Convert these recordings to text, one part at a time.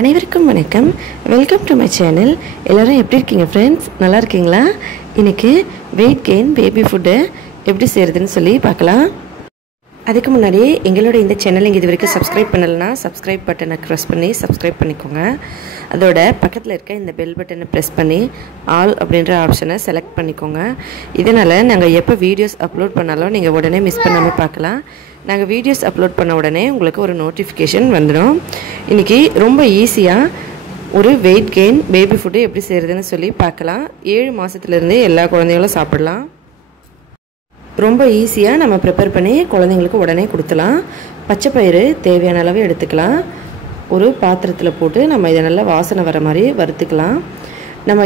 அனைவருக்கும் வணக்கம். Welcome to my channel. எல்லோரும் எப்படி இருக்கீங்க ஃப்ரெண்ட்ஸ்? நல்லா இருக்கீங்களா? இன்றைக்கி வெயிட் கெயின் பேபி ஃபுட்டு எப்படி செய்கிறதுன்னு சொல்லி பார்க்கலாம். அதுக்கு முன்னாடி எங்களோட இந்த சேனல் நீங்கள் இது வரைக்கும் சப்ஸ்கிரைப் பண்ணலைன்னா சப்ஸ்கிரைப் பட்டனை ப்ரெஸ் பண்ணி சப்ஸ்கிரைப் பண்ணிக்கோங்க. அதோட பக்கத்தில் இருக்க இந்த பெல் பட்டனை ப்ரெஸ் பண்ணி ஆல் அப்படின்ற ஆப்ஷனை செலக்ட் பண்ணிக்கோங்க. இதனால் நாங்கள் எப்போ வீடியோஸ் அப்லோட் பண்ணாலும் நீங்கள் உடனே மிஸ் பண்ணாமல் பார்க்கலாம். நாங்கள் வீடியோஸ் அப்லோட் பண்ண உடனே உங்களுக்கு ஒரு நோட்டிஃபிகேஷன் வந்துடும். இன்றைக்கி ரொம்ப ஈஸியாக ஒரு வெயிட் கெயின் பேபி ஃபுட்டு எப்படி செய்கிறதுன்னு சொல்லி பார்க்கலாம். 7 மாதத்துலேருந்தே எல்லா குழந்தைகளும் சாப்பிடலாம். ரொம்ப ஈஸியாக நம்ம ப்ரிப்பேர் பண்ணி குழந்தைங்களுக்கு உடனே கொடுத்துலாம். பச்சை பயிறு தேவையான அளவு எடுத்துக்கலாம். ஒரு பாத்திரத்தில் போட்டு நம்ம இதை நல்லா வாசனை வர மாதிரி வறுத்துக்கலாம். நம்ம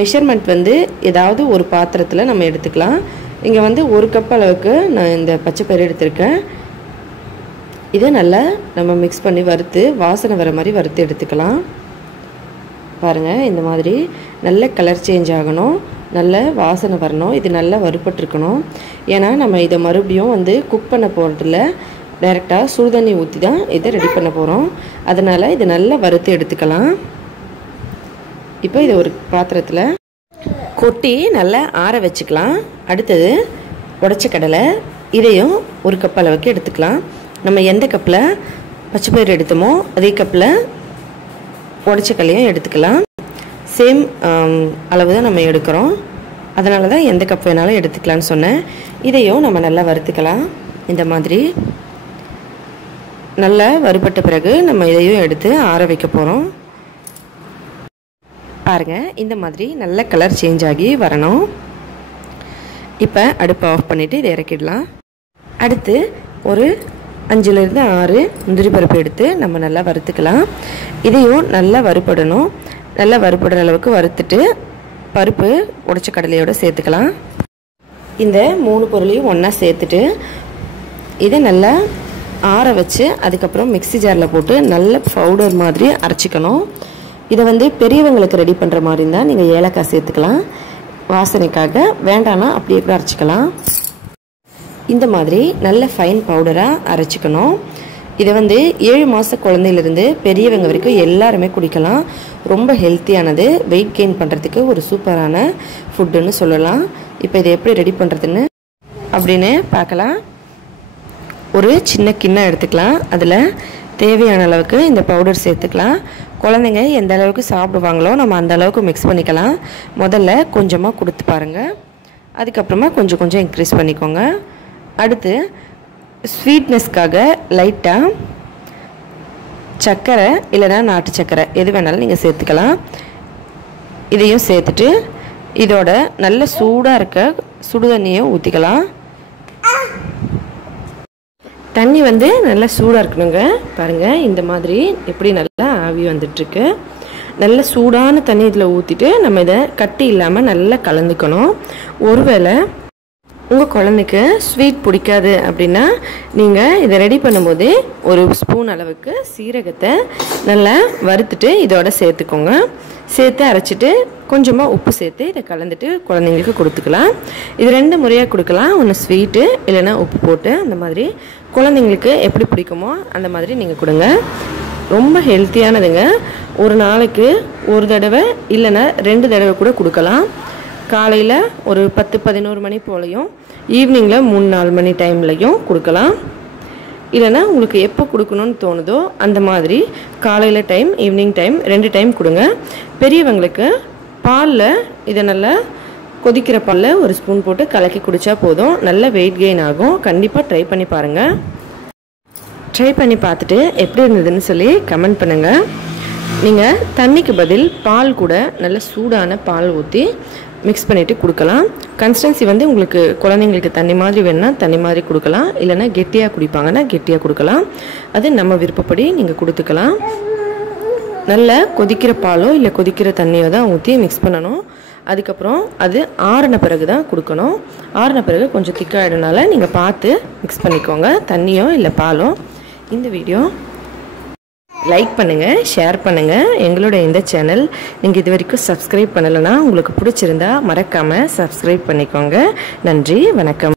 மெஷர்மெண்ட் ஏதாவது ஒரு பாத்திரத்தில் நம்ம எடுத்துக்கலாம். இங்கே 1 கப் அளவுக்கு நான் இந்த பச்சை பயிறு எடுத்திருக்கேன். இதை நல்லா நம்ம மிக்ஸ் பண்ணி வறுத்து வாசனை வர மாதிரி வறுத்து எடுத்துக்கலாம். பாருங்கள், இந்த மாதிரி நல்ல கலர் சேஞ்ச் ஆகணும், நல்ல வாசனை வரணும். இது நல்லா வறுபட்டுருக்கணும். ஏன்னா நம்ம இதை மறுபடியும் குக் பண்ண போகிறதில்ல, டைரெக்டாக சுடுதண்ணி ஊற்றி தான் இதை ரெடி பண்ண போகிறோம். அதனால் இதை நல்லா வறுத்து எடுத்துக்கலாம். இப்போ இதை ஒரு பாத்திரத்தில் கொட்டி நல்லா ஆற வச்சுக்கலாம். அடுத்தது உடைச்ச கடலை, இதையும் 1 கப் அளவுக்கு எடுத்துக்கலாம். நம்ம எந்த கப்பில் பச்சை பயிறு எடுத்தோமோ அதே கப்பில் உடைச்ச கடலையும் எடுத்துக்கலாம். சேம் அளவு தான் நம்ம எடுக்கிறோம். அதனால தான் எந்த கப் வேணாலும் எடுத்துக்கலான்னு சொன்னேன். இதையும் நம்ம நல்லா வறுத்துக்கலாம். இந்த மாதிரி நல்லா வறுபட்ட பிறகு நம்ம இதையும் எடுத்து ஆற வைக்க போகிறோம். பாருங்கள், இந்த மாதிரி நல்ல கலர் சேஞ்ச் ஆகி வரணும். இப்போ அடுப்பை ஆஃப் பண்ணிவிட்டு இதை இறக்கிடலாம். அடுத்து ஒரு 5லேருந்து 6 முந்திரி பருப்பு எடுத்து நம்ம நல்லா வறுத்துக்கலாம். இதையும் நல்லா வறுபடணும். நல்லா வறுபடுற அளவுக்கு வறுத்துட்டு பருப்பு உடைச்ச கடலையோடு சேர்த்துக்கலாம். இந்த 3 பொருளையும் ஒன்றா சேர்த்துட்டு இதை நல்லா ஆற வச்சு அதுக்கப்புறம் மிக்ஸி ஜாரில் போட்டு நல்ல பவுடர் மாதிரி அரைச்சிக்கணும். இதை பெரியவங்களுக்கு ரெடி பண்ணுற மாதிரி இருந்தால் நீங்கள் ஏலக்காய் சேர்த்துக்கலாம். வாசனைக்காக வேண்டானா அப்படியே கூட அரைச்சிக்கலாம். இந்த மாதிரி நல்ல ஃபைன் பவுடராக அரைச்சிக்கணும். இதை 7 மாத குழந்தையிலேருந்து பெரியவங்க வரைக்கும் எல்லாருமே குடிக்கலாம். ரொம்ப ஹெல்த்தியானது, வெயிட் கெயின் பண்ணுறதுக்கு ஒரு சூப்பரான ஃபுட்டுன்னு சொல்லலாம். இப்போ இதை எப்படி ரெடி பண்ணுறதுன்னு அப்படின்னு பார்க்கலாம். ஒரு சின்ன கிண்ணம் எடுத்துக்கலாம். அதில் தேவையான அளவுக்கு இந்த பவுடர் சேர்த்துக்கலாம். குழந்தைங்க எந்த அளவுக்கு சாப்பிடுவாங்களோ நம்ம அந்த அளவுக்கு மிக்ஸ் பண்ணிக்கலாம். முதல்ல கொஞ்சமாக கொடுத்து பாருங்கள், அதுக்கப்புறமா கொஞ்சம் கொஞ்சம் இன்க்ரீஸ் பண்ணிக்கோங்க. அடுத்து ஸ்வீட்னஸ்க்காக லைட்டாக சர்க்கரை இல்லைனா நாட்டு சர்க்கரை எது வேணாலும் நீங்கள் சேர்த்துக்கலாம். இதையும் சேர்த்துட்டு இதோட நல்ல சூடாக இருக்க சுடுதண்ணியை ஊற்றிக்கலாம். தண்ணி நல்லா சூடாக இருக்கணுங்க. பாருங்கள், இந்த மாதிரி எப்படி நல்லா ஆவி வந்துட்டுருக்கு. நல்ல சூடான தண்ணி இதில் ஊற்றிட்டு நம்ம இதை கட்டி இல்லாமல் நல்லா கலந்துக்கணும். ஒருவேளை உங்கள் குழந்தைக்கு ஸ்வீட் பிடிக்காது அப்படின்னா நீங்கள் இதை ரெடி பண்ணும்போது ஒரு ஸ்பூன் அளவுக்கு சீரகத்தை நல்லா வறுத்துட்டு இதோட சேர்த்துக்கோங்க. சேர்த்து அரைச்சிட்டு கொஞ்சமாக உப்பு சேர்த்து இதை கலந்துட்டு குழந்தைங்களுக்கு கொடுத்துக்கலாம். இது 2 முறையாக கொடுக்கலாம். ஒன்று ஸ்வீட்டு இல்லைன்னா உப்பு போட்டு, அந்த மாதிரி குழந்தைங்களுக்கு எப்படி பிடிக்குமோ அந்த மாதிரி நீங்கள் கொடுங்க. ரொம்ப ஹெல்த்தியானதுங்க. ஒரு நாளைக்கு ஒரு தடவை இல்லைன்னா 2 தடவை கூட கொடுக்கலாம். காலையில் ஒரு 10-11 மணி போலையும் ஈவினிங்கில் 3-4 மணி டைம்லையும் கொடுக்கலாம். இல்லைன்னா உங்களுக்கு எப்போ கொடுக்கணும்னு தோணுதோ அந்த மாதிரி காலையில் டைம் ஈவினிங் டைம் 2 டைம் கொடுங்க. பெரியவங்களுக்கு பாலில் இதை நல்லா கொதிக்கிற பாலில் 1 ஸ்பூன் போட்டு கலக்கி குடித்தா போதும், நல்ல வெயிட் கெயின் ஆகும். கண்டிப்பாக ட்ரை பண்ணி பாருங்கள். ட்ரை பண்ணி பார்த்துட்டு எப்படி இருந்ததுன்னு சொல்லி கமெண்ட் பண்ணுங்கள். நீங்கள் தண்ணிக்கு பதில் பால் கூட நல்ல சூடான பால் ஊற்றி மிக்ஸ் பண்ணிவிட்டு கொடுக்கலாம். கன்சிஸ்டன்சி உங்களுக்கு குழந்தைங்களுக்கு தண்ணி மாதிரி வேணுன்னா தண்ணி மாதிரி கொடுக்கலாம். இல்லைன்னா கெட்டியாக குடிப்பாங்கன்னா கெட்டியாக கொடுக்கலாம். அது நம்ம விருப்பப்படி நீங்கள் கொடுத்துக்கலாம். நல்ல கொதிக்கிற பாலோ இல்லை கொதிக்கிற தண்ணியோ தான் ஊற்றி மிக்ஸ் பண்ணணும். அதுக்கப்புறம் அது ஆறின பிறகு தான் கொடுக்கணும். ஆறின பிறகு கொஞ்சம் திக்காகிடுனால நீங்கள் பார்த்து மிக்ஸ் பண்ணிக்கோங்க, தண்ணியோ இல்லை பாலோ. இந்த வீடியோ லைக் பண்ணுங்கள், ஷேர் பண்ணுங்கள். எங்களோட இந்த சேனல் நீங்கள் இது வரைக்கும் சப்ஸ்கிரைப் பண்ணலைன்னா உங்களுக்கு பிடிச்சிருந்தா மறக்காமல் சப்ஸ்கிரைப் பண்ணிக்கோங்க. நன்றி, வணக்கம்.